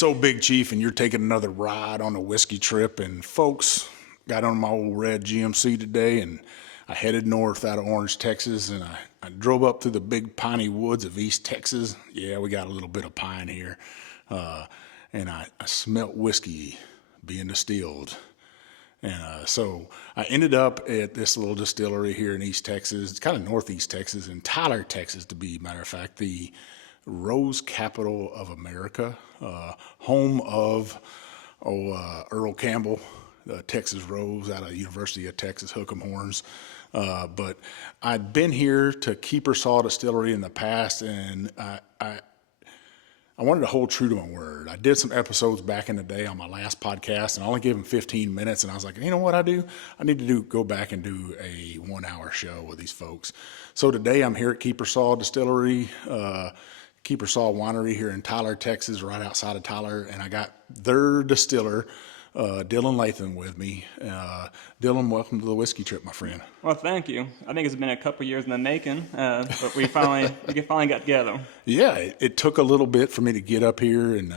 it's old Big Chief, and you're taking another ride on a whiskey trip. And folks, got on my old red GMC today, and I headed north out of Orange, Texas, and I drove up through the big piney woods of East Texas. Yeah, we got a little bit of pine here. And I smelt whiskey being distilled. And so I ended up at this little distillery here in East Texas. It's kind of northeast Texas, in Tyler, Texas, to be matter of fact, the Rose capital of America, home of Earl Campbell, Texas Rose out of University of Texas, Hook'em Horns. But I'd been here to Kiepersol Distillery in the past, and I wanted to hold true to my word. I did some episodes back in the day on my last podcast, and I only gave them 15 minutes, and I was like, you know what I do? I need to go back and do a 1-hour show with these folks. So today I'm here at Kiepersol Distillery, Kiepersol Winery here in Tyler, Texas, right outside of Tyler, and I got their distiller, Dylan Latham, with me. Dylan, welcome to the whiskey trip, my friend. Well, thank you. I think it's been a couple years in the making, but we finally got together. Yeah, it took a little bit for me to get up here and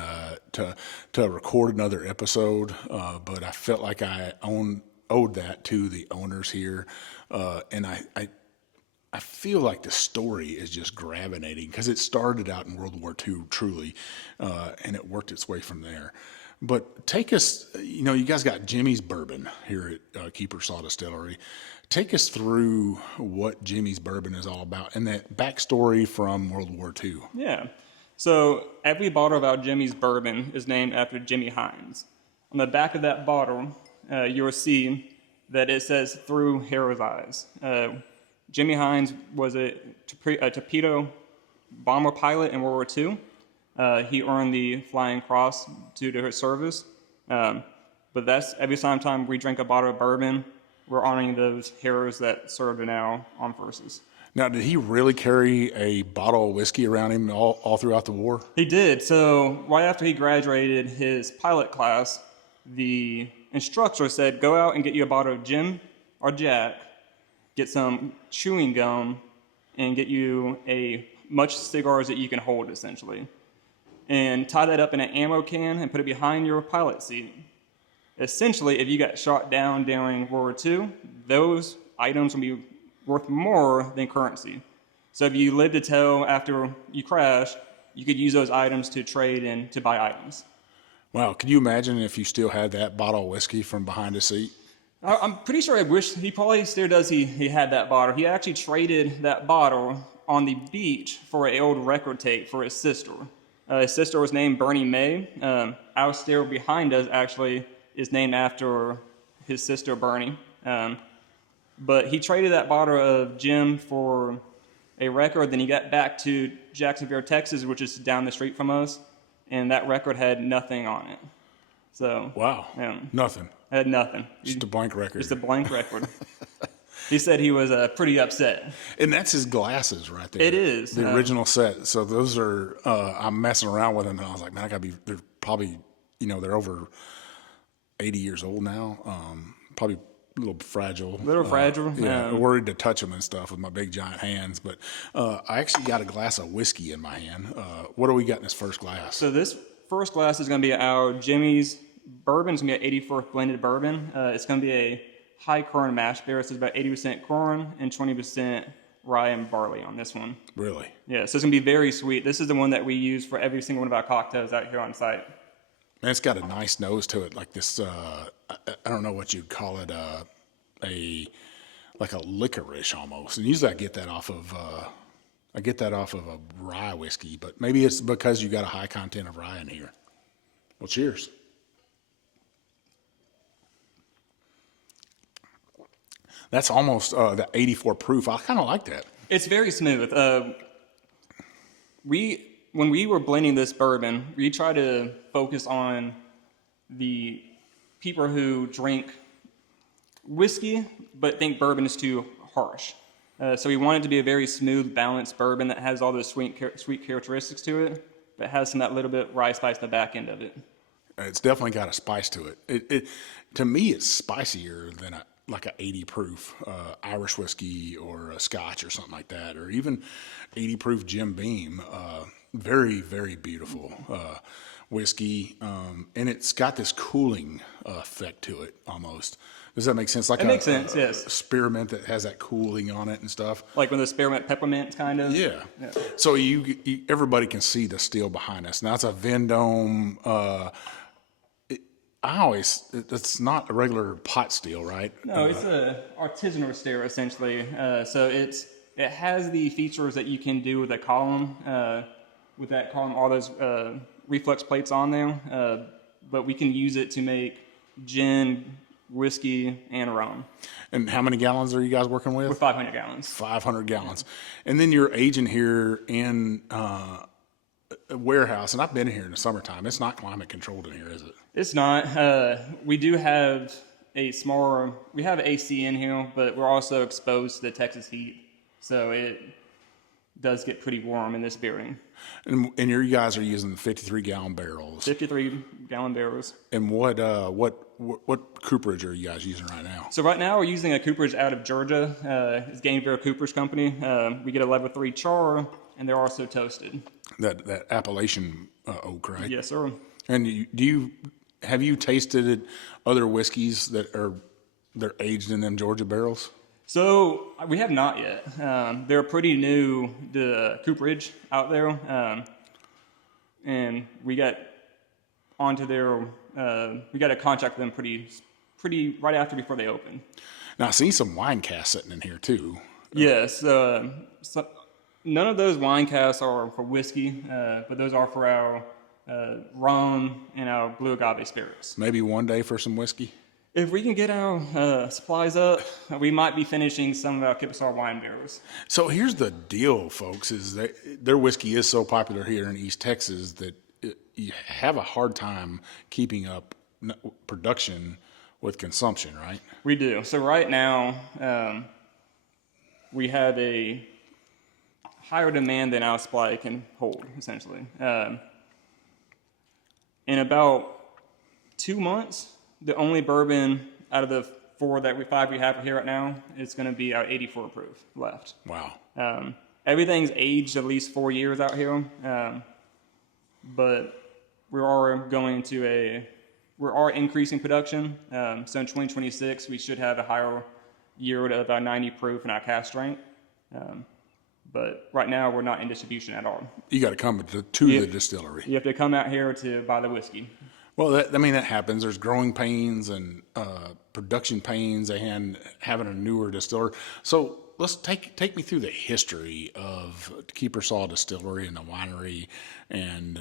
to record another episode, but I felt like I owed that to the owners here, and I feel like the story is just gravitating because it started out in World War II, truly, and it worked its way from there. But take us, you guys got Jimmy's Bourbon here at Kiepersol Distillery. Take us through what Jimmy's Bourbon is all about and that backstory from World War II. Yeah. So every bottle of our Jimmy's Bourbon is named after Jimmy Hines. On the back of that bottle, you'll see that it says "Through Hero's Eyes." Jimmy Hines was a torpedo bomber pilot in World War II. He earned the Flying Cross due to his service. But that's every time we drink a bottle of bourbon, we're honoring those heroes that served in our armed forces. Now, did he really carry a bottle of whiskey around him all throughout the war? He did. So right after he graduated his pilot class, the instructor said, go out and get you a bottle of Jim or Jack, get some chewing gum, and get you a much cigars that you can hold, essentially. And tie that up in an ammo can and put it behind your pilot seat. Essentially, if you got shot down during World War II, those items will be worth more than currency. So if you live to tell after you crash, you could use those items to trade and to buy items. Wow, could you imagine if you still had that bottle of whiskey from behind the seat? I'm pretty sure he probably still does. He had that bottle. He actually traded that bottle on the beach for an old record tape for his sister. His sister was named Bernie Mae. Our stair behind us actually is named after his sister Bernie. But he traded that bottle of Jim for a record. Then he got back to Jacksonville, Texas, which is down the street from us, and that record had nothing on it. So wow, nothing. Had nothing. Just a blank record. Just a blank record. He said he was pretty upset. And that's his glasses right there. It is. The original set. So those are, I'm messing around with them, and I was like, man, they're probably, they're over 80 years old now. Probably a little fragile. Yeah. Worried to touch them and stuff with my big giant hands. But I actually got a glass of whiskey in my hand. What do we got in this first glass? So this first glass is going to be our Jimmy's Bourbon. It's going to be an 84th blended bourbon. It's going to be a high corn mash bill. So it's about 80% corn and 20% rye and barley on this one. Really? Yeah, so it's going to be very sweet. This is the one that we use for every single one of our cocktails out here on site. And it's got a nice nose to it, like this, I don't know what you'd call it, like a licorice almost. And usually I get that off of a rye whiskey, but maybe it's because you got a high content of rye in here. Well, cheers. That's almost the 84 proof. I kind of like that. It's very smooth. When we were blending this bourbon, we try to focus on the people who drink whiskey but think bourbon is too harsh. So we want it to be a very smooth, balanced bourbon that has all those sweet characteristics to it, but has some of that little bit rye spice in the back end of it. It's definitely got a spice to it. It to me, it's spicier than like a 80 proof Irish whiskey or a Scotch or something like that, or even 80 proof Jim Beam. Very, very beautiful. whiskey, and it's got this cooling effect to it almost. Does that make sense? Like It makes sense, yes. a spearmint that has that cooling on it and stuff. Like when the spearmint peppermint kind of. Yeah. So everybody can see the still behind us. Now it's a Vendome. It's not a regular pot still, right? No, it's a artisanal stir essentially. So it has the features that you can do with a column. With that column, all those reflux plates on there. But we can use it to make gin, whiskey, and rum. And how many gallons are you guys working with? With 500 gallons. 500 gallons. And then you're aging here in a warehouse, and I've been here in the summertime. It's not climate controlled in here, is it? It's not. We do have we have AC in here, but we're also exposed to the Texas heat. So it does get pretty warm in this building. And you guys are using 53-gallon barrels. 53-gallon barrels. And what cooperage are you guys using right now? So right now we're using a cooperage out of Georgia. It's Gainesville Cooperage Company. We get a level 3 char, and they're also toasted. That Appalachian oak, right? Yes, sir. And have you tasted other whiskeys they're aged in them Georgia barrels? So we have not yet. They're pretty new, the cooperage out there, and we got onto we got a contract with them pretty right after before they opened. Now I see some wine casks sitting in here too. Yes, so none of those wine casks are for whiskey, but those are for our rum and our blue agave spirits. Maybe one day for some whiskey. If we can get our supplies up, we might be finishing some of our Kiepersol wine barrels. So here's the deal, folks, is that their whiskey is so popular here in East Texas that you have a hard time keeping up production with consumption, right? We do. So right now, we have a higher demand than our supply can hold, essentially. In about 2 months, the only bourbon out of the 5 we have here right now is going to be our 84 proof left. Wow. Everything's aged at least 4 years out here, but we are increasing production. So in 2026, we should have a higher yield of our 90 proof and our cask strength. But right now, we're not in distribution at all. You got to come to the distillery. You have to come out here to buy the whiskey. Well, that happens. There's growing pains and production pains and having a newer distiller. So let's take me through the history of Kiepersol Distillery and the winery and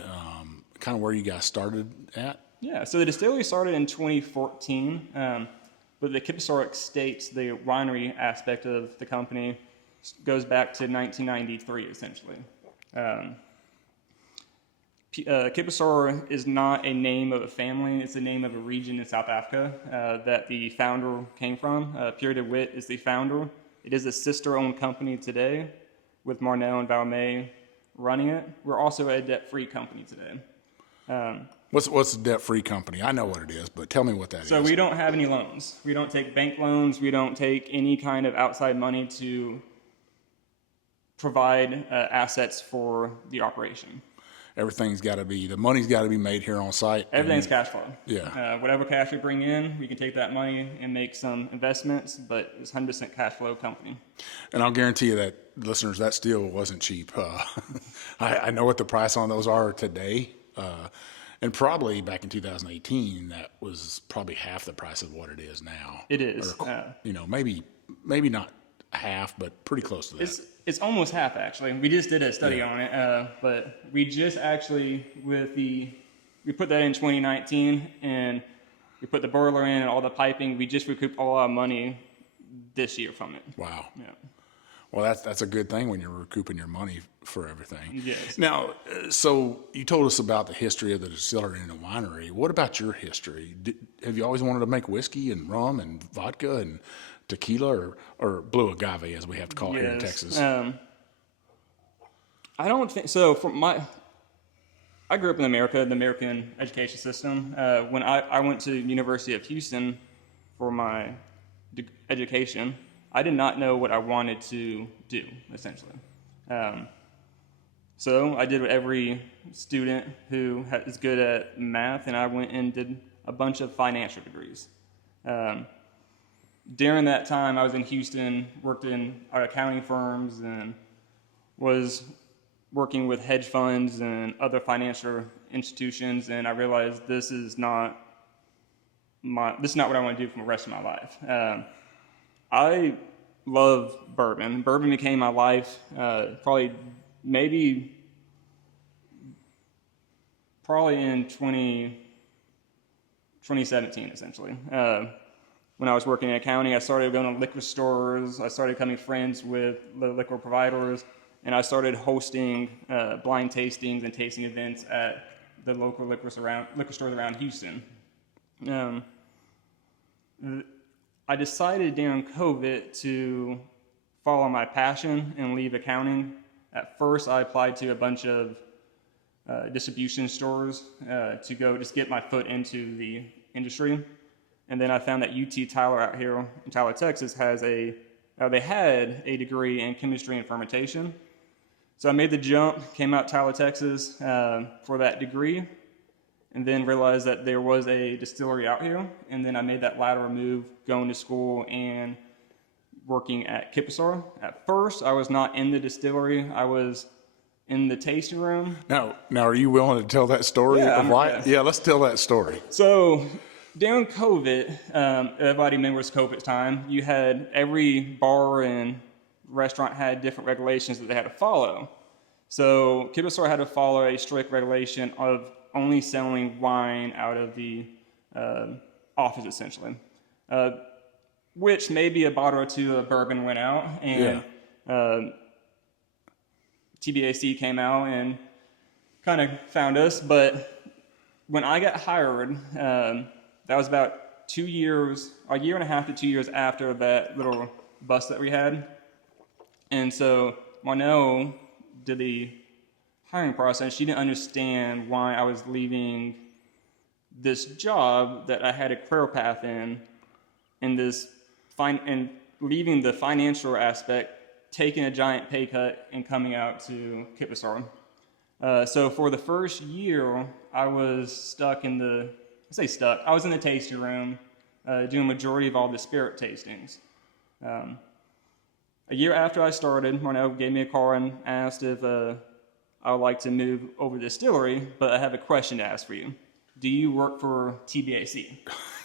kind of where you guys started at. Yeah, so the distillery started in 2014, but the Kiepersol Estates, the winery aspect of the company, goes back to 1993, essentially. Kiepersol is not a name of a family, it's the name of a region in South Africa that the founder came from. Pierre de Witt is the founder. It is a sister-owned company today with Marnell and Valmet running it. We're also a debt-free company today. What's a debt-free company? I know what it is, but tell me what that is. So we don't have any loans. We don't take bank loans. We don't take any kind of outside money to provide assets for the operation. The money's got to be made here on site. Everything's cash flow. Yeah. Whatever cash we bring in, we can take that money and make some investments, but it's 100% cash flow company. And I'll guarantee you that, listeners, that steel wasn't cheap. I know what the price on those are today. And probably back in 2018, that was probably half the price of what it is now. It is. Or, maybe not half, but pretty close to that. It's almost half, actually. We just did a study on it, but we just actually, we put that in 2019, and we put the boiler in and all the piping. We just recouped all our money this year from it. Wow. Yeah. Well, that's a good thing when you're recouping your money for everything. Yes. Now, so you told us about the history of the distillery and the winery. What about your history? Have you always wanted to make whiskey and rum and vodka and tequila or blue agave, as we have to call it here in Texas? I don't think so. I grew up in America, the American education system. When I went to University of Houston for my education, I did not know what I wanted to do, essentially. So I did what every student who is good at math, and I went and did a bunch of financial degrees. During that time, I was in Houston, worked in accounting firms, and was working with hedge funds and other financial institutions, and I realized this is not what I want to do for the rest of my life. I love bourbon. Bourbon became my life probably in 2017, essentially. When I was working in accounting, I started going to liquor stores. I started becoming friends with the liquor providers, and I started hosting blind tastings and tasting events at the local liquor stores around Houston. I decided during COVID to follow my passion and leave accounting. At first, I applied to a bunch of distribution stores to go just get my foot into the industry. And then I found that UT Tyler out here in Tyler, Texas they had a degree in chemistry and fermentation. So I made the jump, came out Tyler, Texas for that degree, and then realized that there was a distillery out here. And then I made that lateral move, going to school and working at Kiepersol. At first, I was not in the distillery. I was in the tasting room. Now, are you willing to tell that story? Yeah, let's tell that story. So during COVID, everybody remembers COVID time. You had every bar and restaurant had different regulations that they had to follow. So Kiepersol had to follow a strict regulation of only selling wine out of the office, essentially. Which maybe a bottle or two of bourbon went out, and TBAC came out and kind of found us. But when I got hired, that was about a year and a half to 2 years after that little bust that we had. And so Marnell did the hiring process. She didn't understand why I was leaving this job that I had a career path in and leaving the financial aspect, taking a giant pay cut, and coming out to Kiepersol. So for the first year, I was I was in the tasting room, doing majority of all the spirit tastings. A year after I started, Marnell gave me a call and asked if I would like to move over to the distillery, but I have a question to ask for you. Do you work for TBAC?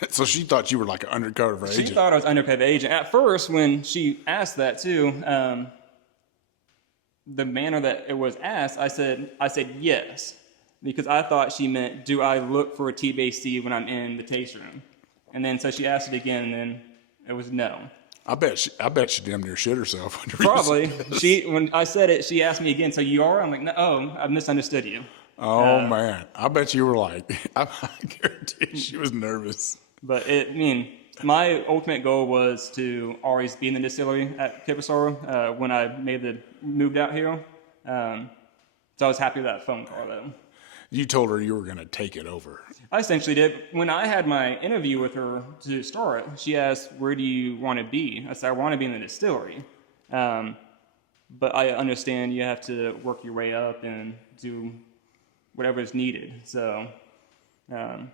So she thought you were like an undercover agent. She thought I was an undercover agent. At first, when she asked that too, the manner that it was asked, I said yes, because I thought she meant, do I look for a TBAC when I'm in the tasting room? And then so she asked it again, and then it was no. I bet she damn near shit herself. Probably. When I said it, she asked me again, so you are? I'm like, no, I misunderstood you. Oh, man. I bet you were like, I guarantee she was nervous. But my ultimate goal was to always be in the distillery at Kiepersol when I moved out here. So I was happy with that phone call, though. You told her you were going to take it over. I essentially did. When I had my interview with her to start, she asked, where do you want to be? I said, I want to be in the distillery. But I understand you have to work your way up and do whatever is needed. So, but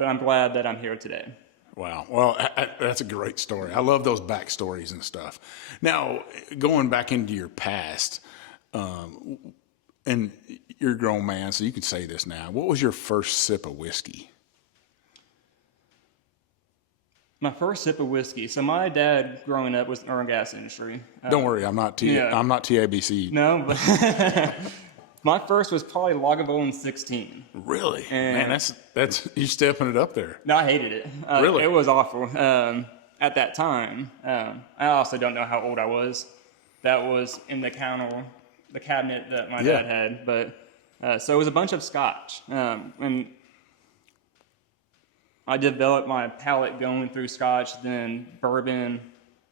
I'm glad that I'm here today. Wow. Well, that's a great story. I love those backstories and stuff. Now, going back into your past, and you're a grown man, so you can say this now. What was your first sip of whiskey? My first sip of whiskey. So my dad, growing up, was in the oil and gas industry. Don't worry, I'm not TABC. No, but my first was probably Lagavulin 16. Really? And man, that's you stepping it up there. No, I hated it. Really? It was awful at that time. I also don't know how old I was. That was in the cabinet that my dad had. But so it was a bunch of scotch. And I developed my palate going through scotch, then bourbon.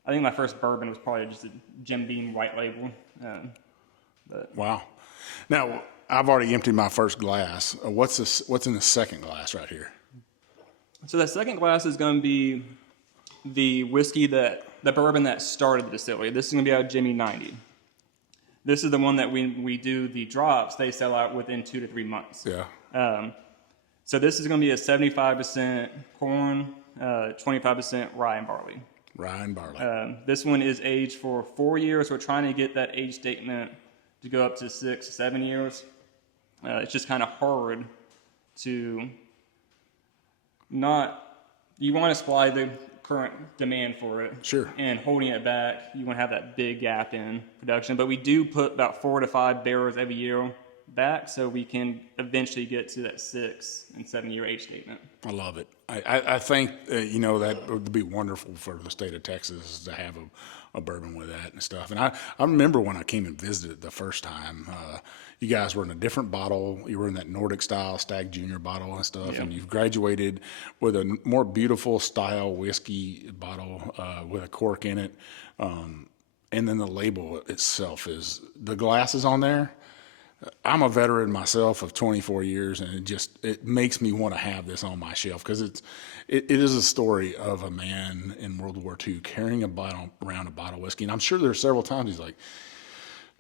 I think my first bourbon was probably just a Jim Beam white label. Wow. Now, I've already emptied my first glass. What's in the second glass right here? So the second glass is going to be the bourbon that started the distillery. This is going to be out of Jimmy 90. This is the one that we do the drops, they sell out within 2 to 3 months. Yeah. So this is going to be a 75% corn, 25% rye and barley. Rye and barley. This one is aged for 4 years. We're trying to get that age statement to go up to 6, 7 years. It's just kind of hard to you want to supply the current demand for it. Sure. And holding it back, you want to have that big gap in production. But we do put about 4 to 5 barrels every year back, so we can eventually get to that 6 and 7 year age statement. I love it. I think, that would be wonderful for the state of Texas to have a bourbon with that and stuff. And I remember when I came and visited the first time, you guys were in a different bottle. You were in that Nordic style Stag Junior bottle and stuff. Yeah. And you've graduated with a more beautiful style whiskey bottle with a cork in it. And then the label itself the glass is on there. I'm a veteran myself of 24 years, and it makes me want to have this on my shelf because it is a story of a man in World War II carrying around a bottle of whiskey. And I'm sure there are several times he's like,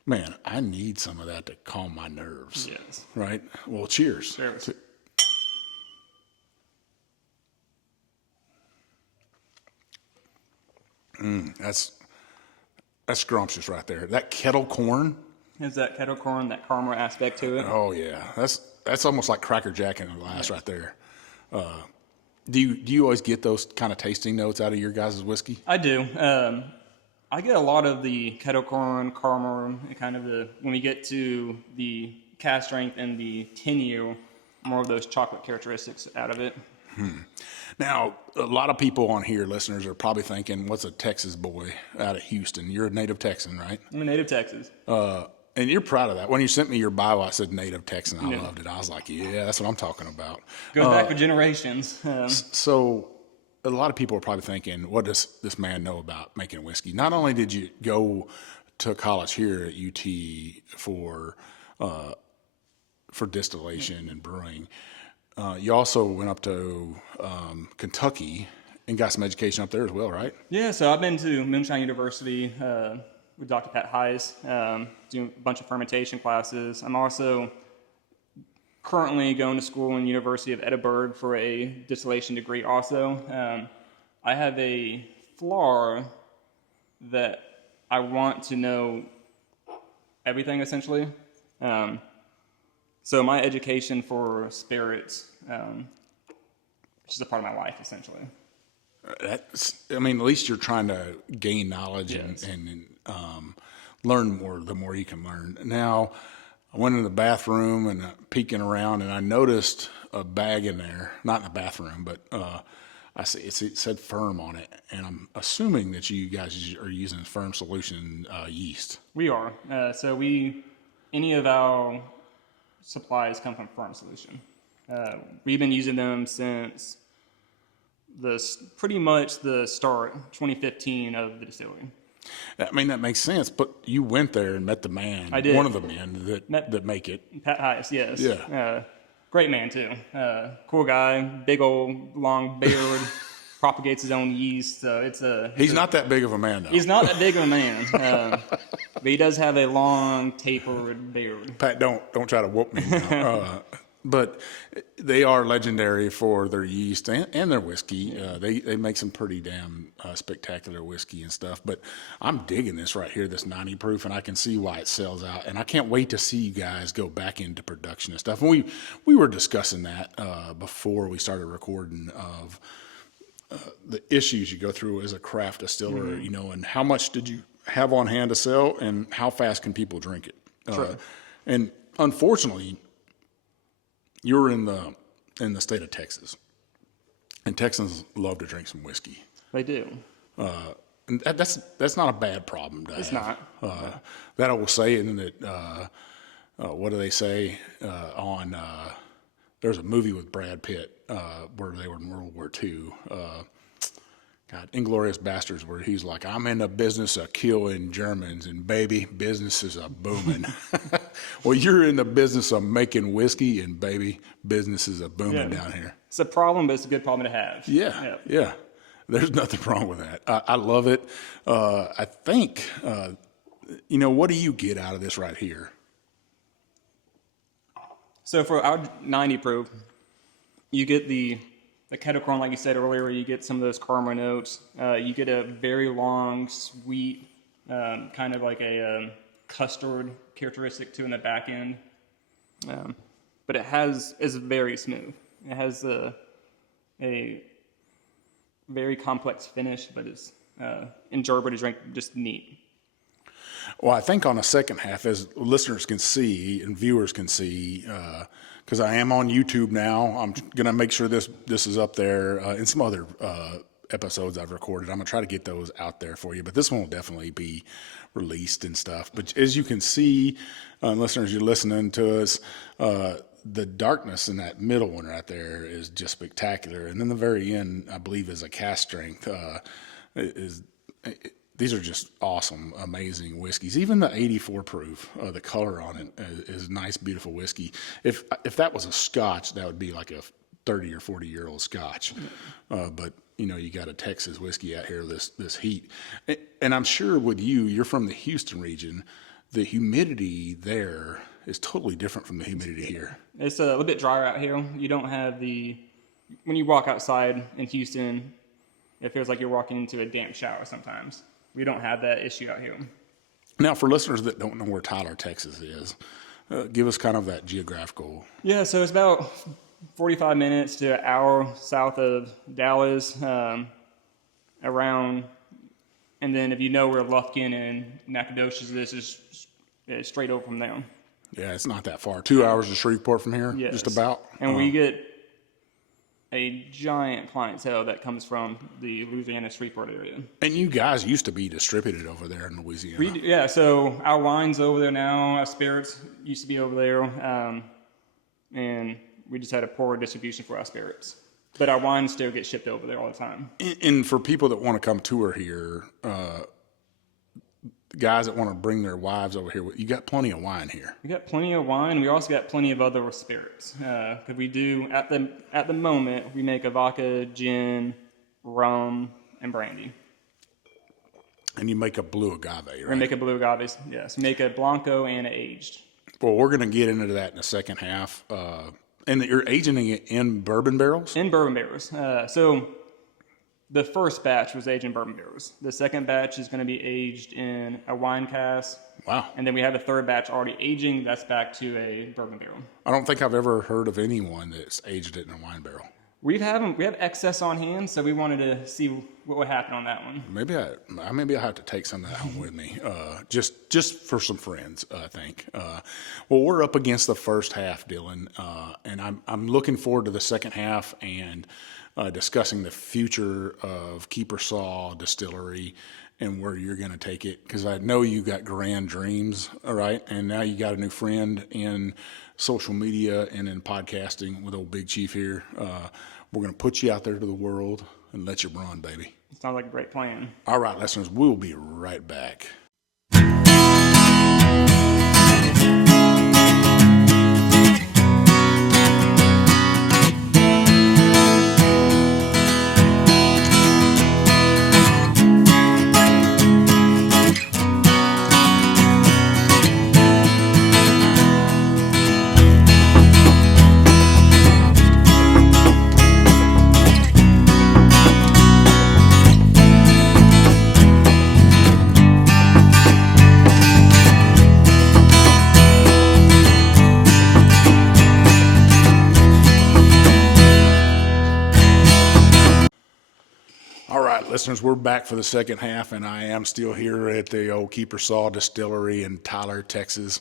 man, I need some of that to calm my nerves. Yes. Right? Well, cheers. Cheers. That's scrumptious right there. That kettle corn. Has that kettle corn, that caramel aspect to it. Oh yeah, that's almost like crackerjack in a glass right there. Do you always get those kind of tasting notes out of your guys' whiskey? I do. I get a lot of the kettle corn, caramel, and kind of when we get to the cast strength and the 10-year, more of those chocolate characteristics out of it. Now, a lot of people on here, listeners, are probably thinking, what's a Texas boy out of Houston? You're a native Texan, right? I'm a native Texas. And you're proud of that. When you sent me your bio, I said native Texan. I loved it. I was like, yeah, that's what I'm talking about. Goes back for generations. So a lot of people are probably thinking, what does this man know about making whiskey? Not only did you go to college here at UT for distillation and brewing, you also went up to Kentucky and got some education up there as well, right? Yeah, so I've been to Moonshine University with Dr. Pat Hines, doing a bunch of fermentation classes. I'm also currently going to school in the University of Edinburgh for a distillation degree also. I have a flaw that I want to know everything, essentially. So my education for spirits is just a part of my life, essentially. At least you're trying to gain knowledge and learn more the more you can learn. Now, I went in the bathroom and peeking around, and I noticed a bag in there, not in the bathroom, but I see it said Firm on it, and I'm assuming that you guys are using Firm Solution yeast. We are. Any of our supplies come from Firm Solution. We've been using them since pretty much the start, 2015 of the distillery. I mean, that makes sense, but you went there and met the man. I did. One of the men that make it. Pat Hines, yes. Yeah. Great man, too. Cool guy, big old long beard, propagates his own yeast. So he's not that big of a man, though. He's not that big of a man, but he does have a long, tapered beard. Pat, don't try to whoop me now. But they are legendary for their yeast and their whiskey. They make some pretty damn spectacular whiskey and stuff. But I'm digging this right here, this 90 proof, and I can see why it sells out. And I can't wait to see you guys go back into production and stuff. And we were discussing that before we started recording of the issues you go through as a craft distiller, and how much did you have on hand to sell, and how fast can people drink it? Sure. And unfortunately, you're in the state of Texas, and Texans love to drink some whiskey. They do. And that's not a bad problem to have. It's not. That I will say, and that what do they say on? There's a movie with Brad Pitt where they were in World War II. Inglourious Bastards, where he's like, I'm in the business of killing Germans, and baby, businesses are booming. Well, you're in the business of making whiskey, and baby, businesses are booming down here. It's a problem, but it's a good problem to have. Yeah. There's nothing wrong with that. I love it. I think what do you get out of this right here? So for our 90 proof, you get the kettle corn, like you said earlier. You get some of those caramel notes. You get a very long, sweet, kind of like a custard characteristic too in the back end. But is very smooth. It has a very complex finish, but it's enjoyable to drink, just neat. Well, I think on the second half, as listeners can see and viewers can see, because I am on YouTube now, I'm going to make sure this is up there, and some other episodes I've recorded. I'm going to try to get those out there for you, but this one will definitely be released and stuff. But as you can see, listeners, you're listening to us, the darkness in that middle one right there is just spectacular. And then the very end, I believe, is a cast strength. These are just awesome, amazing whiskeys. Even the 84 proof, the color on it is nice, beautiful whiskey. If that was a Scotch, that would be like a 30 or 40-year-old Scotch. But you got a Texas whiskey out here, this heat. And I'm sure with you're from the Houston region, the humidity there is totally different from the humidity here. It's a little bit drier out here. You don't have when you walk outside in Houston, it feels like you're walking into a damp shower sometimes. We don't have that issue out here. Now, for listeners that don't know where Tyler, Texas is, give us kind of that geographical. Yeah, so it's about 45 minutes to an hour south of Dallas, around, and then if you know where Lufkin and Nacogdoches is straight over from there. Yeah, it's not that far. 2 hours to Shreveport from here, yes. Just about. And we get a giant clientele that comes from the Louisiana Shreveport area. And you guys used to be distributed over there in Louisiana. So our wine's over there now. Our spirits used to be over there. And we just had a poor distribution for our spirits. But our wines still get shipped over there all the time. And for people that want to come tour here, guys that want to bring their wives over here, you got plenty of wine here. We got plenty of wine. We also got plenty of other spirits. Because we do, at the moment, we make a vodka, gin, rum, and brandy. And you make a blue agave, right? We make a blue agave, yes. Make a blanco and an aged. Well, we're going to get into that in the second half. And you're aging it in bourbon barrels? In bourbon barrels. So the first batch was aged in bourbon barrels. The second batch is going to be aged in a wine cask. Wow. And then we have a third batch already aging. That's back to a bourbon barrel. I don't think I've ever heard of anyone that's aged it in a wine barrel. We have excess on hand, so we wanted to see what would happen on that one. Maybe I have to take some of that home with me, just for some friends, I think. Well, we're up against the first half, Dylan, and I'm looking forward to the second half and discussing the future of Kiepersol Distillery and where you're going to take it, because I know you got grand dreams, all right, and now you got a new friend in social media and in podcasting with old Big Chief here. We're going to put you out there to the world and let you run, baby. Sounds like a great plan. All right, listeners, we'll be right back. Listeners, we're back for the second half, and I am still here at the old Kiepersol Distillery in Tyler, Texas.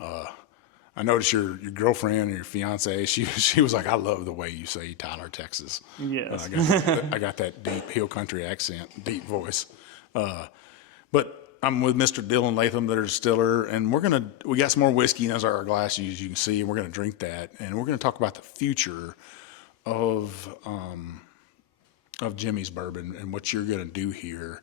I noticed your girlfriend or your fiance, she was like, I love the way you say Tyler, Texas. Yes. I got that deep hill country accent, deep voice. But I'm with Mr. Dylan Latham, the distiller, and we got some more whiskey in our glasses, as you can see, and we're going to drink that, and we're going to talk about the future of Jimmy's bourbon and what you're going to do here,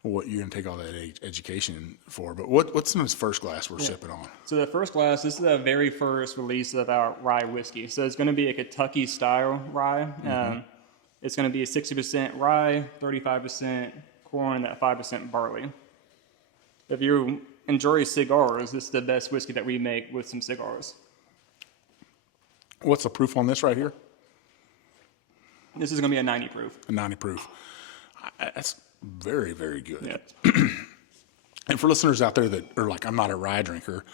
what you're going to take all that education for. But what's in this first glass we're sipping on? So the first glass, this is the very first release of our rye whiskey. So it's going to be a Kentucky style rye. Mm-hmm. It's going to be a 60% rye, 35% corn, that 5% barley. If you enjoy cigars, this is the best whiskey that we make with some cigars. What's the proof on this right here? This is going to be a 90 proof. A 90 proof. That's very, very good. Yeah. And for listeners out there that are like, I'm not a rye drinker,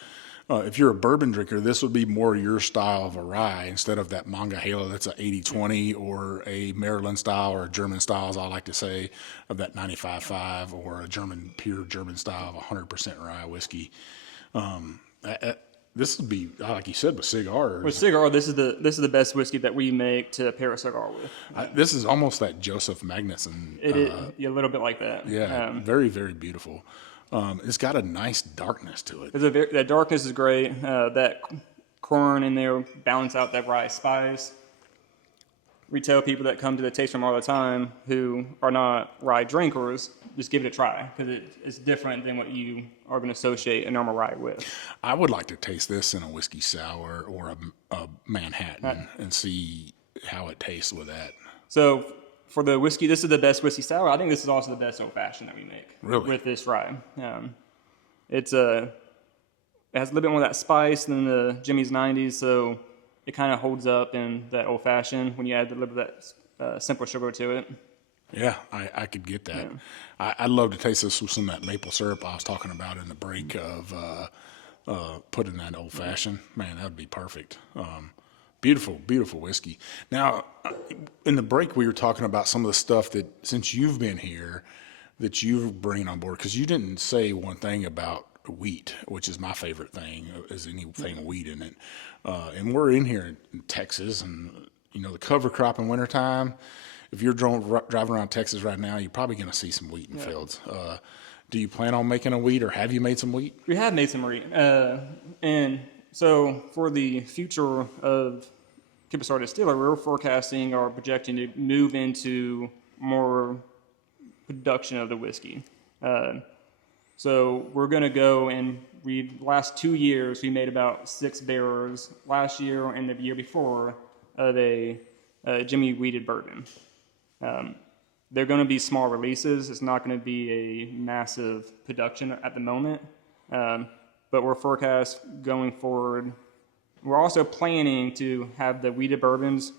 if you're a bourbon drinker, this would be more your style of a rye instead of that Monongahela that's a 80-20 or a Maryland style or a German style, as I like to say, of that 95.5 or a pure German style of 100% rye whiskey. This would be, like you said, with cigars. With cigar, this is the best whiskey that we make to pair a cigar with. This is almost that Joseph Magnuson. It is a little bit like that. Yeah, very, very beautiful. It's got a nice darkness to it. That darkness is great. That corn in there balance out that rye spice. We tell people that come to the taste room all the time who are not rye drinkers, just give it a try because it's different than what you are going to associate a normal rye with. I would like to taste this in a whiskey sour or a Manhattan and see how it tastes with that. So for the whiskey, this is the best whiskey sour. I think this is also the best old fashioned that we make. Really? With this rye. It has a little bit more of that spice than the Jimmy's 90s, so it kind of holds up in that old fashioned when you add a little bit of that simple sugar to it. Yeah, I could get that. Yeah. I'd love to taste this with some of that maple syrup I was talking about in the break of putting that old fashioned. Man, that would be perfect. Beautiful, beautiful whiskey. Now, in the break, we were talking about some of the stuff that, since you've been here, that you bring on board, because you didn't say one thing about wheat, which is my favorite thing, is anything wheat in it. And we're in here in Texas, and, the cover crop in wintertime, if you're driving around Texas right now, you're probably going to see some wheat in fields. Do you plan on making a wheat, or have you made some wheat? We have made some wheat. And so for the future of Kiepersol Distillery, we're forecasting or projecting to move into more production of the whiskey. So we're going to go and last 2 years, we made about 6 barrels last year and the year before of a Jimmy wheated bourbon. They're going to be small releases. It's not going to be a massive production at the moment. But we're forecast going forward. We're also planning to have the wheated bourbons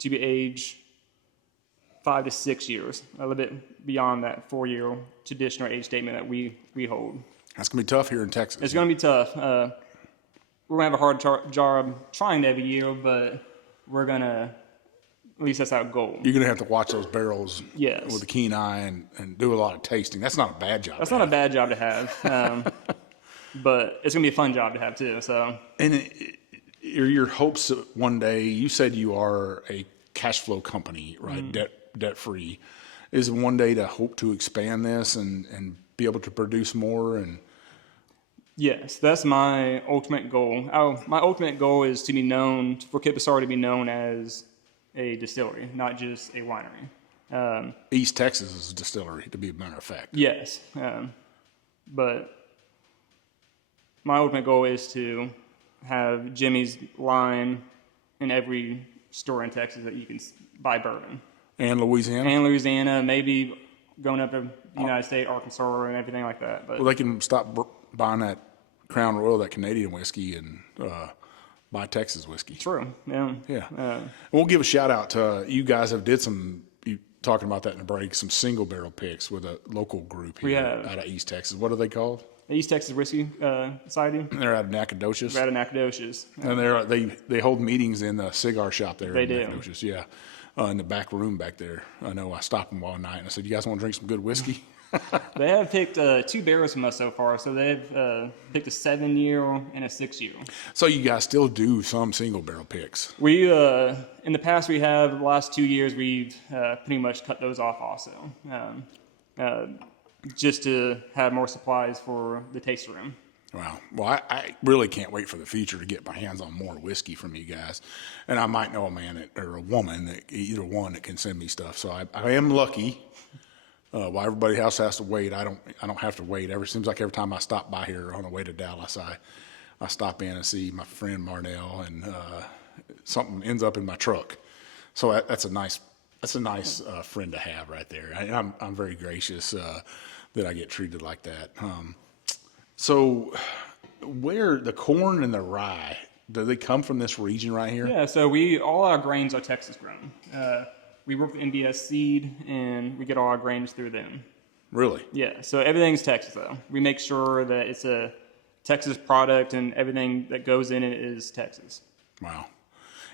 to be aged 5 to 6 years, a little bit beyond that 4-year traditional age statement that we hold. That's going to be tough here in Texas. It's going to be tough. We're going to have a hard job trying every year, but we're going to, at least that's our goal. You're going to have to watch those barrels yes. with a keen eye and do a lot of tasting. That's not a bad job. That's not a bad job to have. But it's going to be a fun job to have, too. So. And your hopes that one day, you said you are a cash flow company, right? Mm-hmm. Debt-free. Is it one day to hope to expand this and be able to produce more? And yes, that's my ultimate goal. My ultimate goal is to be known, for Kiepersol to be known as a distillery, not just a winery. East Texas is a distillery, to be a matter of fact. Yes. But my ultimate goal is to have Jimmy's line in every store in Texas that you can buy bourbon. And Louisiana? And Louisiana, maybe going up to the United States, Arkansas, and everything like that. But well, they can stop buying that Crown Royal, that Canadian whiskey, and buy Texas whiskey. True, yeah. Yeah. We'll give a shout out to you guys have did some, you talking about that in the break, some single barrel picks with a local group here out of East Texas. What are they called? The East Texas Whiskey Society. They're out of Nacogdoches. They're out of Nacogdoches. And they hold meetings in the cigar shop there. They in do. Nacogdoches, yeah. In the back room back there. I know I stopped them one night and I said, "You guys want to drink some good whiskey?" They have picked 2 barrels from us so far. So they've picked a 7-year and a 6-year. So you guys still do some single barrel picks? We in the past the last 2 years we've pretty much cut those off also, just to have more supplies for the taste room. Wow. Well, I really can't wait for the future to get my hands on more whiskey from you guys. And I might know a man or a woman, either one, that can send me stuff. So I am lucky. While everybody else has to wait, I don't have to wait. Seems like every time I stop by here on the way to Dallas, I stop in and see my friend Marnell, and something ends up in my truck. So that's a nice friend to have right there. I'm very gracious that I get treated like that. So, where the corn and the rye, do they come from this region right here? Yeah, so all our grains are Texas grown. We work with NBS Seed, and we get all our grains through them. Really? Yeah, so everything's Texas, though. We make sure that it's a Texas product, and everything that goes in it is Texas. Wow.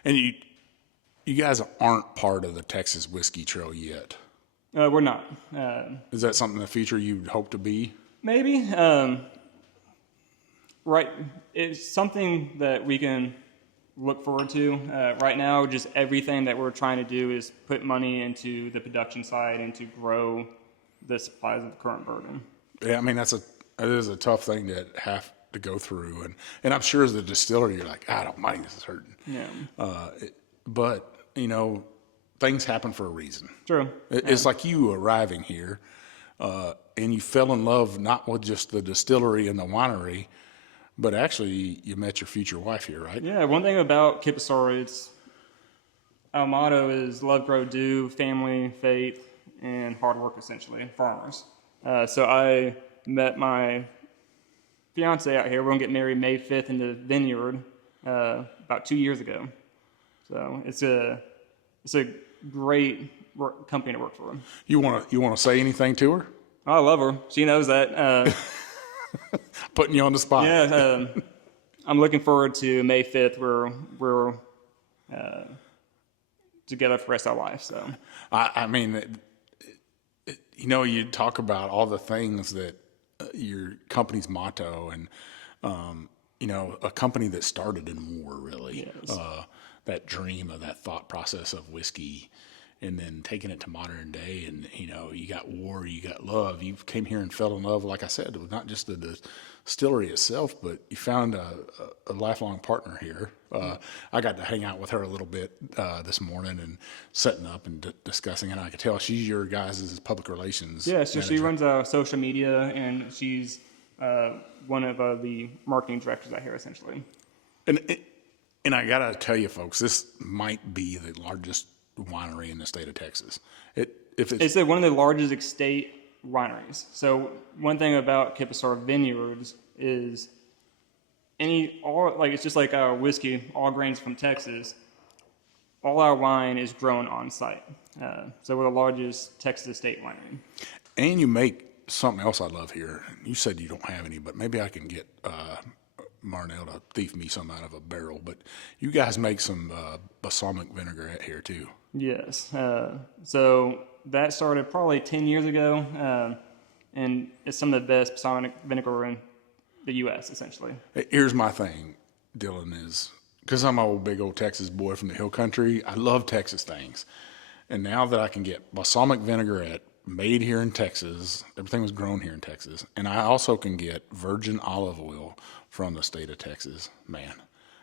And you guys aren't part of the Texas Whiskey Trail yet. We're not. Is that something in the future you'd hope to be? Maybe. Right. It's something that we can look forward to. Right now, just everything that we're trying to do is put money into the production side and to grow the supplies of the current bourbon. Yeah, I mean, it is a tough thing to have to go through. And I'm sure as the distiller, you're like, I don't mind, this is hurting. Yeah. But, things happen for a reason. True. It's like you arriving here, and you fell in love not with just the distillery and the winery, but actually you met your future wife here, right? Yeah, one thing about Kiepersol, our motto is love, grow, do, family, faith, and hard work, essentially, farmers. So I met my fiance out here. We're going to get married May 5th in the vineyard about 2 years ago. So it's a great company to work for. You want to say anything to her? I love her. She knows that. Putting you on the spot. Yeah, I'm looking forward to May 5th. We're together for the rest of our life. So I mean, you talk about all the things that your company's motto, and a company that started in war, really. Yes. That dream of that thought process of whiskey, and then taking it to modern day, and you got war, you got love. You came here and fell in love, like I said, with not just the distillery itself, but you found a lifelong partner here. I got to hang out with her a little bit this morning and setting up and discussing it. I could tell she's your guys' public relations. Yeah, so manager. she runs our social media, and she's one of the marketing directors out here, essentially. And I gotta tell you, folks, this might be the largest winery in the state of Texas. It's one of the largest estate wineries. So one thing about Kiepersol Vineyards is it's just like our whiskey, all grains from Texas. All our wine is grown on site. So we're the largest Texas estate winery. And you make something else I love here. You said you don't have any, but maybe I can get Marnell to thief me some out of a barrel. But you guys make some balsamic vinaigrette here too. Yes. So that started probably 10 years ago, and it's some of the best balsamic vinegar in the U.S., essentially. Here's my thing, Dylan, is because I'm a big old Texas boy from the hill country, I love Texas things. And now that I can get balsamic vinaigrette made here in Texas, everything was grown here in Texas, and I also can get virgin olive oil from the state of Texas, man,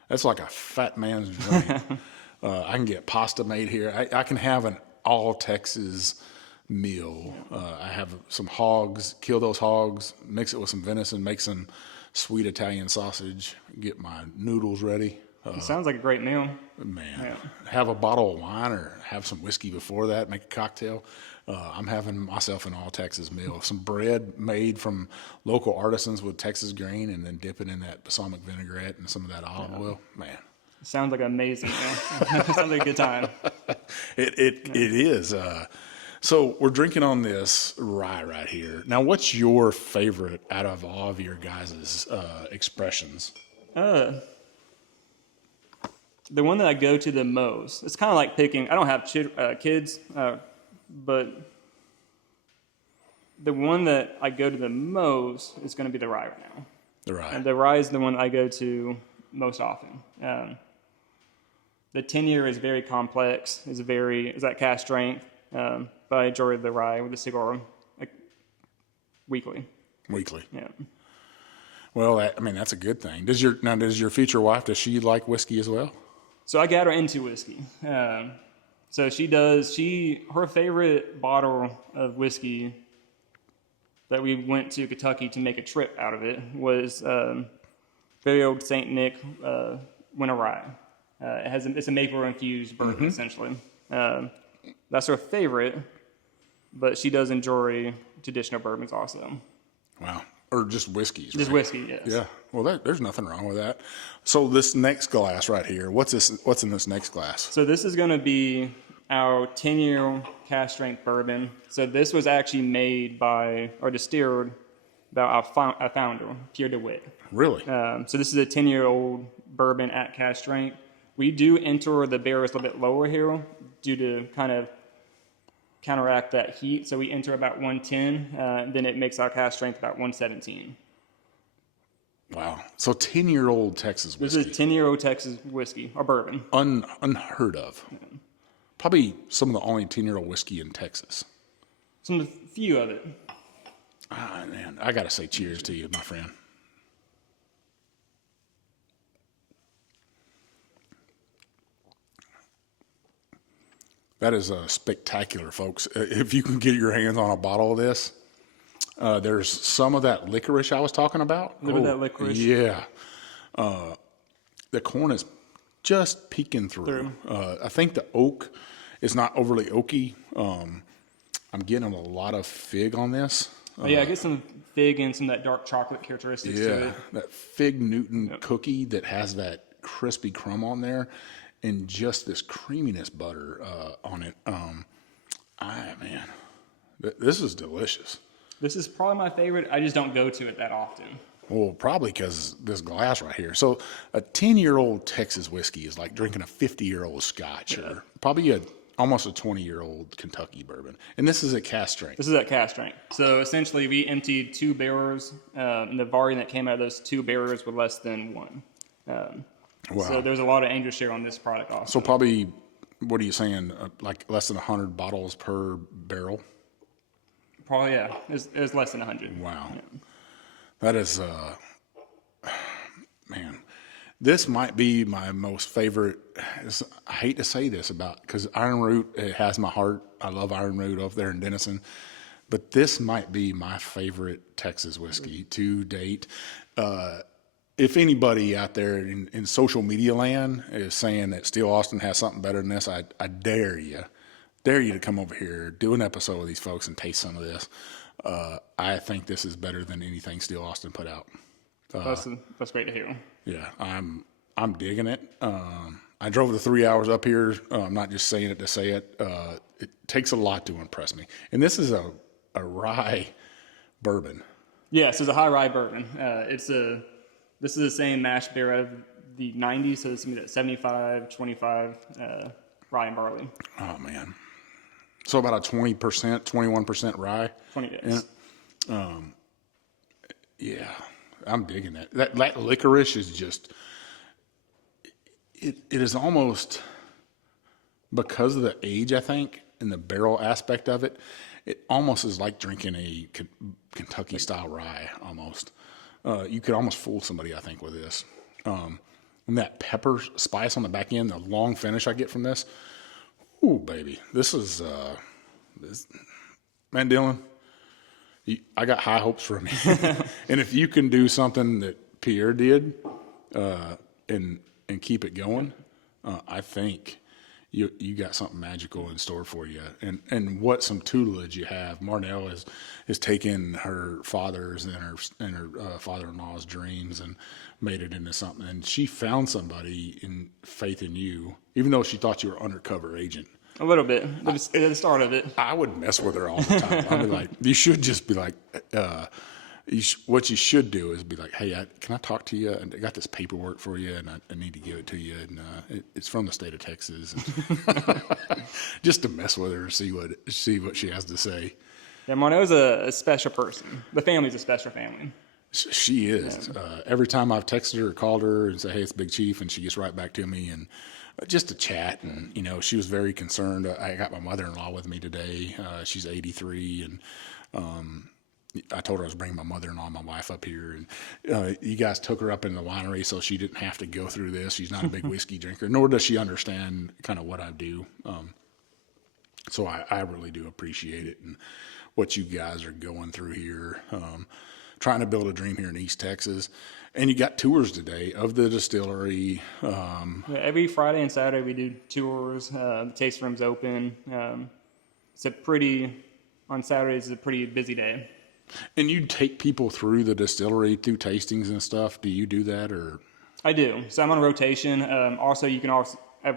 that's like a fat man's dream. I can get pasta made here. I can have an all Texas meal. I have some hogs, kill those hogs, mix it with some venison, make some sweet Italian sausage, get my noodles ready. It sounds like a great meal. Man, have a bottle of wine or have some whiskey before that, make a cocktail. I'm having myself an all Texas meal. Some bread made from local artisans with Texas grain, and then dip it in that balsamic vinaigrette and some of that olive oil. Man. Sounds like amazing. Sounds like a good time. It is. So we're drinking on this rye right here. Now, what's your favorite out of all of your guys' expressions? The one that I go to the most, it's kind of like picking, I don't have kids, but the one that I go to the most is going to be the rye right now. The rye. And the rye is the one I go to most often. The 10-year is very complex, is that cask strength, but I enjoy the rye with the cigar weekly. Weekly. Yeah. Well, that's a good thing. Does your future wife, does she like whiskey as well? So I got her into whiskey. So she does. Her favorite bottle of whiskey that we went to Kentucky to make a trip out of it was very old Saint Nick Winter Rye. It's a maple infused bourbon essentially. That's her favorite, but she does enjoy traditional bourbons also. Wow. or just whiskeys? Just right? whiskey, yes. Yeah. Well, there's nothing wrong with that. So this next glass right here, what's in this next glass? So this is going to be our 10-year cask strength bourbon. So this was actually made by, or distilled by our founder, Pierre DeWitt. Really? So this is a 10-year-old bourbon at cask strength. We do enter the barrels a little bit lower here due to kind of counteract that heat. So we enter about 110, then it makes our cask strength about 117. Wow. So 10-year-old Texas whiskey. This is a 10-year-old Texas whiskey, or bourbon. Unheard of. Yeah. Probably some of the only 10-year-old whiskey in Texas. Few of it. Ah, man, I got to say cheers to you, my friend. That is spectacular, folks. If you can get your hands on a bottle of this, there's some of that licorice I was talking about. That licorice? Yeah. The corn is just peeking through. I think the oak is not overly oaky. I'm getting a lot of fig on this. I get some fig and some of that dark chocolate characteristics to it. That Fig Newton cookie that has that crispy crumb on there and just this creaminess butter on it. Man, this is delicious. This is probably my favorite. I just don't go to it that often. Well, probably because this glass right here. So a 10-year-old Texas whiskey is like drinking a 50-year-old Scotch or probably almost a 20-year-old Kentucky bourbon. And this is at cask strength. This is at cask strength. So essentially we emptied 2 barrels, and the volume that came out of those 2 barrels was less than 1. Wow. So there's a lot of angel share on this product also. So probably, what are you saying, like less than 100 bottles per barrel? Probably, yeah. It's less than 100. Wow. Yeah. That is, man, this might be my most favorite. I hate to say this because Iron Root, it has my heart. I love Iron Root over there in Denison. But this might be my favorite Texas whiskey to date. If anybody out there in social media land is saying that Steel Austin has something better than this, I dare you to come over here, do an episode with these folks and taste some of this. I think this is better than anything Steel Austin put out. That's great to hear. Yeah, I'm digging it. I drove the 3 hours up here. I'm not just saying it to say it. It takes a lot to impress me. And this is a rye bourbon. Yes, it's a high rye bourbon. This is the same mash beer of the 90s, so this is going to be that 75, 25 rye and barley. Oh, man. So about a 20%, 21% rye. 20 days. Yeah, I'm digging that. That licorice is just, it is almost, because of the age, I think, and the barrel aspect of it, it almost is like drinking a Kentucky-style rye, almost. You could almost fool somebody, I think, with this. And that pepper spice on the back end, the long finish I get from this, ooh, baby. This is, man, Dylan, I got high hopes from you. And if you can do something that Pierre did and keep it going, I think you got something magical in store for you. And what some tutelage you have. Marnell is taking her father's and her father-in-law's dreams and made it into something. And she found somebody in faith in you, even though she thought you were undercover agent. A little bit. At the start of it. I would mess with her all the time. I'd be like, you should just be like, what you should do is be like, hey, can I talk to you? And I got this paperwork for you, and I need to give it to you. And it's from the state of Texas, just to mess with her, see what she has to say. Yeah, Marno's a special person. The family's a special family. She is. Yeah. Every time I've texted her or called her and said, hey, it's Big Chief, and she gets right back to me and just to chat. And, she was very concerned. I got my mother-in-law with me today. She's 83, and I told her I was bringing my mother-in-law and my wife up here. And you guys took her up in the winery so she didn't have to go through this. She's not a big whiskey drinker, nor does she understand kind of what I do. So I really do appreciate it and what you guys are going through here. Trying to build a dream here in East Texas. And you got tours today of the distillery. Every Friday and Saturday we do tours. The taste room's open. On Saturdays it's a pretty busy day. And you take people through the distillery, through tastings and stuff. Do you do that, or? I do. So I'm on rotation. Also, you can also if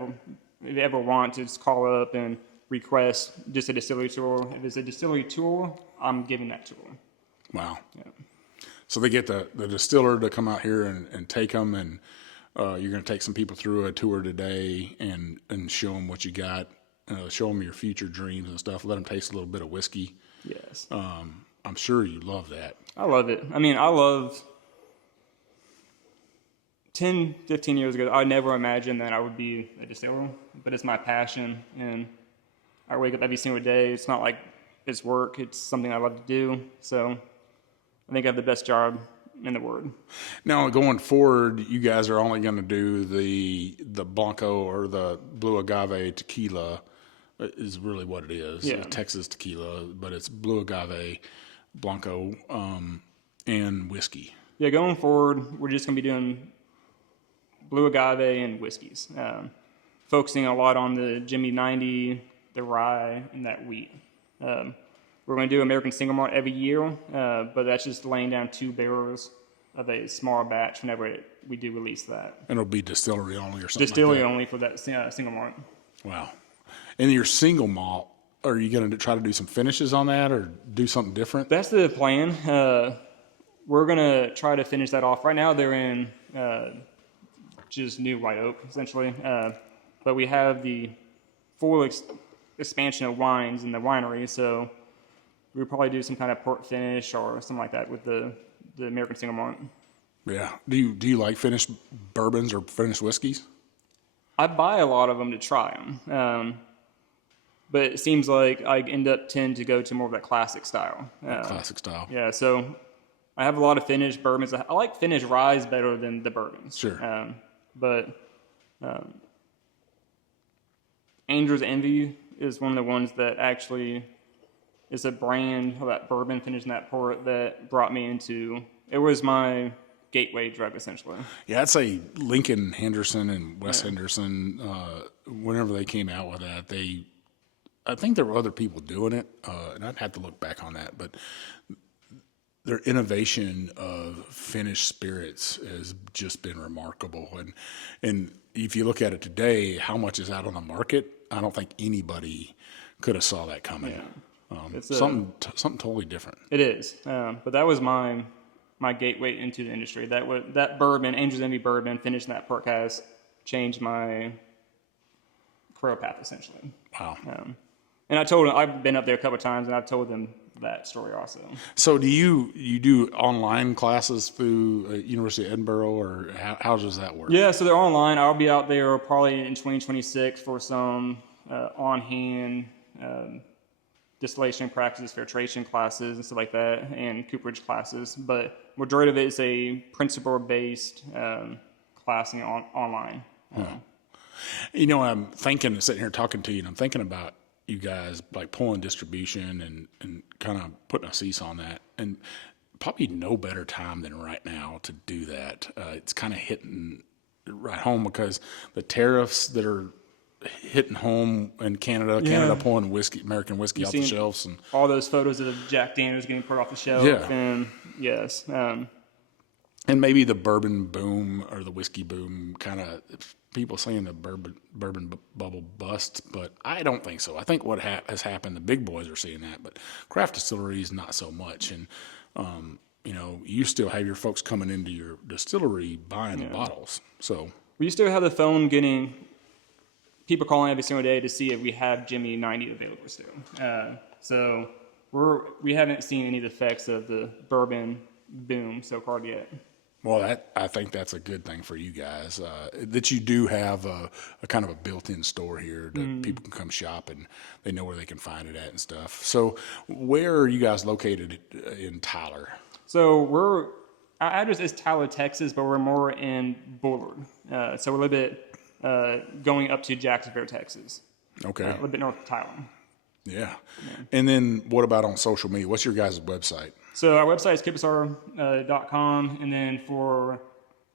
you ever want to just call up and request just a distillery tour. If it's a distillery tour, I'm giving that tour. Wow. Yeah. So they get the distiller to come out here and take them, and you're going to take some people through a tour today and show them what you got, show them your future dreams and stuff, let them taste a little bit of whiskey. Yes. I'm sure you love that. I love it. I mean, I love 10, 15 years ago, I never imagined that I would be a distiller, but it's my passion, and I wake up every single day. It's not like it's work. It's something I love to do. So I think I have the best job in the world. Now, going forward, you guys are only going to do the Blanco or the Blue Agave tequila is really what it is. Yeah. Texas tequila, but it's Blue Agave, Blanco, and whiskey. Yeah, going forward, we're just going to be doing Blue Agave and whiskeys, focusing a lot on the Jimmy 90, the rye, and that wheat. We're going to do American Single Malt every year, but that's just laying down 2 barrels of a small batch whenever we do release that. And it'll be distillery only or something Distillery like that. only for that single malt. Wow. And your single malt, are you going to try to do some finishes on that or do something different? That's the plan. We're going to try to finish that off. Right now they're in just new white oak, essentially. But we have the full expansion of wines in the winery, so we'll probably do some kind of port finish or something like that with the American Single Malt. Yeah. Do you like finished bourbons or finished whiskeys? I buy a lot of them to try them. But it seems like I tend to go to more of that classic style. Classic style. Yeah, so I have a lot of finished bourbons. I like finished ryes better than the bourbons. Sure. But Angel's Envy is one of the ones that actually is a brand of that bourbon finished in that port that brought me into. It was my gateway drug, essentially. Yeah, I'd say Lincoln Henderson and Wes Henderson, whenever they came out with that, I think there were other people doing it, and I'd have to look back on that, but their innovation of finished spirits has just been remarkable. And if you look at it today, how much is out on the market? I don't think anybody could have saw that coming. Yeah. It's something totally different. It is, but that was my gateway into the industry. That bourbon, Angel's Envy bourbon, finished in that port cask, changed my career path essentially. Wow. And I told them, I've been up there a couple of times, and I've told them that story also. So do you do online classes through University of Edinburgh, or how does that work? Yeah, so they're online. I'll be out there probably in 2026 for some on-hand distillation practices, filtration classes, and stuff like that, and cooperage classes. But majority of it is a principle-based classing online. You know, I'm thinking, sitting here talking to you, and I'm thinking about you guys like pulling distribution and kind of putting a cease on that, and probably no better time than right now to do that. It's kind of hitting right home because the tariffs that are hitting home in Canada, Canada pulling American whiskey off the shelves, and all those photos of Jack Daniels getting pulled off the shelf. Yeah. And yes. And maybe the bourbon boom or the whiskey boom, kind of people saying the bourbon bubble bust, but I don't think so. I think what has happened, the big boys are seeing that, but craft distilleries not so much. And you know, you still have your folks coming into your distillery buying the bottles. So we still have the phone getting people calling every single day to see if we have Jimmy 90 available still. So we haven't seen any of the effects of the bourbon boom so far yet. Well, I think that's a good thing for you guys, that you do have a kind of a built-in store here that people can come shop and they know where they can find it at and stuff. So where are you guys located in Tyler? So our address is Tyler, Texas, but we're more in Bullard. So we're a little bit going up to Jacksonville, Texas. Okay. A little bit north of Tyler. Yeah. And then what about on social media? What's your guys' website? So our website is Kiepersol.com, and then for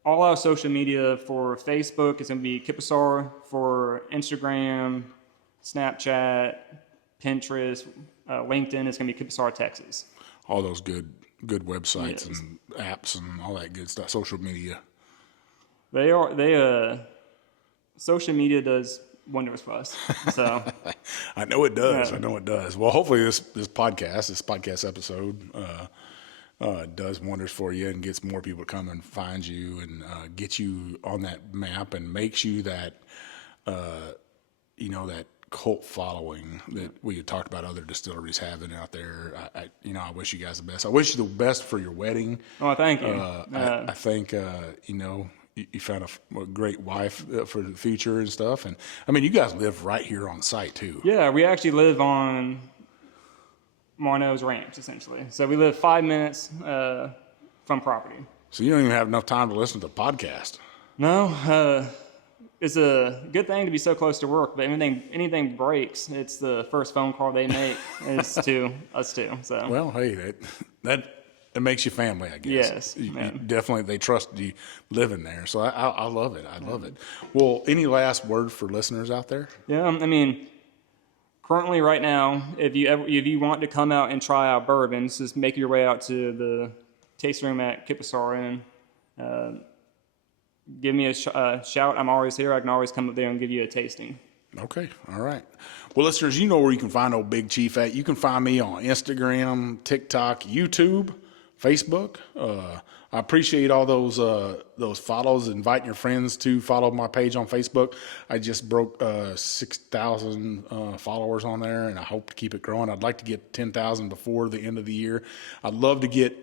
all our social media, for Facebook, it's going to be Kiepersol. For Instagram, Snapchat, Pinterest, LinkedIn, it's going to be Kiepersol, Texas. all those good websites Yes. and apps and all that good stuff, social media. Social media does wonders for us. So I know it does. Yeah. I know it does. Well, hopefully this podcast episode does wonders for you and gets more people to come and find you and get you on that map and makes you that, that cult following that we had talked about other distilleries having out there. I wish you guys the best. I wish you the best for your wedding. Oh, thank you. I think, you found a great wife for the future and stuff. And I mean, you guys live right here on site too. Yeah, we actually live on Marno's ranch, essentially. So we live 5 minutes from property. So you don't even have enough time to listen to the podcast. No, it's a good thing to be so close to work, but anything breaks, it's the first phone call they make is to us too. So Well, hey, that makes you family, I guess. Yes, You man. definitely, they trust you living there. So I love it. I love it. Well, any last word for listeners out there? yeah, I mean, currently right now, if you want to come out and try out bourbons, just make your way out to the tasting room at Kiepersol and give me a shout. I'm always here. I can always come up there and give you a tasting. Okay. All right. Well, listeners, you know where you can find old Big Chief at. You can find me on Instagram, TikTok, YouTube, Facebook. I appreciate all those follows. Inviting your friends to follow my page on Facebook. I just broke 6,000 followers on there, and I hope to keep it growing. I'd like to get 10,000 before the end of the year. I'd love to get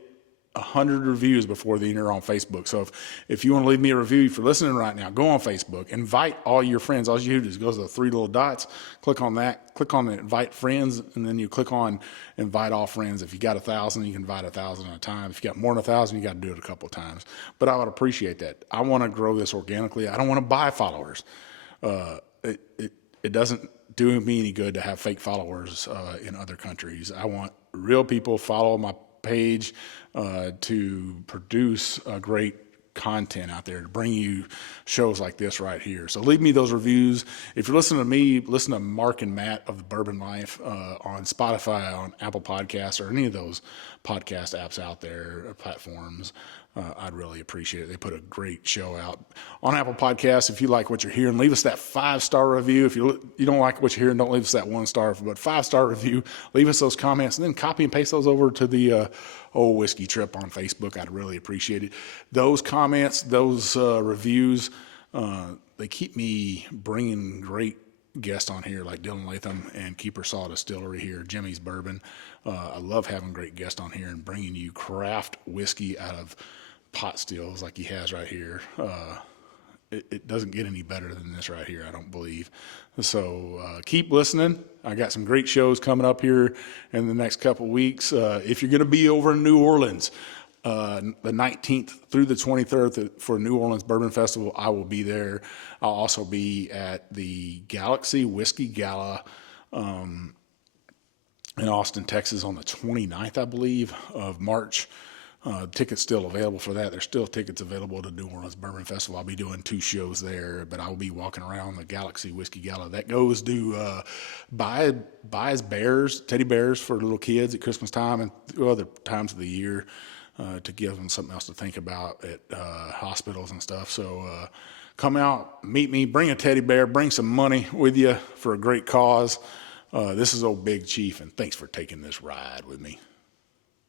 100 reviews before the year on Facebook. So if you want to leave me a review, if you're listening right now, go on Facebook, invite all your friends. All you do is go to the 3 little dots, click on that, click on the invite friends, and then you click on invite all friends. If you got 1,000, you can invite 1,000 at a time. If you got more than 1,000, you got to do it a couple of times. But I would appreciate that. I want to grow this organically. I don't want to buy followers. It doesn't do me any good to have fake followers in other countries. I want real people follow my page to produce great content out there to bring you shows like this right here. So leave me those reviews. If you're listening to me, listen to Mark and Matt of the Bourbon Life on Spotify, on Apple Podcasts, or any of those podcast apps out there, platforms. I'd really appreciate it. They put a great show out on Apple Podcasts. If you like what you're hearing, leave us that 5-star review. If you don't like what you're hearing, don't leave us that 1-star, but 5-star review. Leave us those comments and then copy and paste those over to the Old Whiskey Trip on Facebook. I'd really appreciate it. Those comments, those reviews, they keep me bringing great guests on here like Dylan Latham and Kiepersol Distillery here, Jimmy's Bourbon. I love having great guests on here and bringing you craft whiskey out of pot stills like he has right here. It doesn't get any better than this right here, I don't believe. So keep listening. I got some great shows coming up here in the next couple of weeks. If you're going to be over in New Orleans, the 19th through the 23rd for New Orleans Bourbon Festival, I will be there. I'll also be at the Galaxy Whiskey Gala in Austin, Texas on the 29th, I believe, of March. Tickets still available for that. There's still tickets available to New Orleans Bourbon Festival. I'll be doing 2 shows there, but I'll be walking around the Galaxy Whiskey Gala. That goes to buys bears, teddy bears for little kids at Christmas time and other times of the year to give them something else to think about at hospitals and stuff. So come out, meet me, bring a teddy bear, bring some money with you for a great cause. This is old Big Chief, and thanks for taking this ride with me.